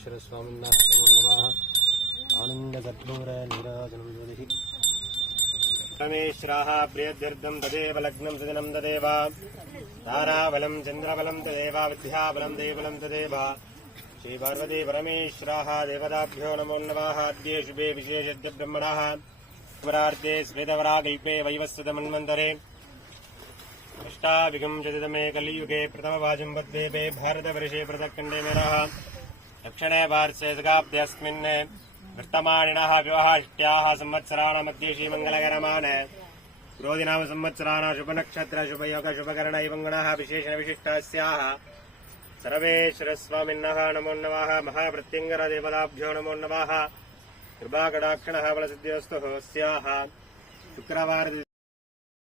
सर्वेश्वर स्वामिन्नः नमो नमः। आनन्दकर्पूर नीराजनं ज्योतिः परमेश्वराः प्रियत्यर्थं तदेव लग्नं सजनं तदेव ताराबलं चन्द्रबलं तदेव विद्याबलं देवबलं तदेव श्रीपार्वती परमेश्वराः देवताभ्यो नमो नमः। अद्य शुभे विशेषद्य ब्रह्मणः स्मरार्थे स्वेदवराकल्पे वैवस्वतमन्वन्तरे अष्टाविंशतितमे कलियुगे प्रथमवाजम्बद्वीपे भारतवर्षे पृथक्खण्डे मेरः दक्षिणे पार्श्वे शताब्द्यस्मिन् वर्तमानिनः विवाहाष्ट्याः संवत्सराणां मध्ये श्रीमङ्गलकरमान् क्रोधिनाम संवत्सराणां शुभनक्षत्र शुभयोग शुभकरण एवं गुणः विशेषण विशिष्टास्याः सर्वेश्वरस्वामिन्नः नमो नमः। महाप्रत्यङ्गरदेवताभ्यो नमो नमः। कृपाकटाक्षणः बलसिद्धिरस्तु अस्याः शुक्रवार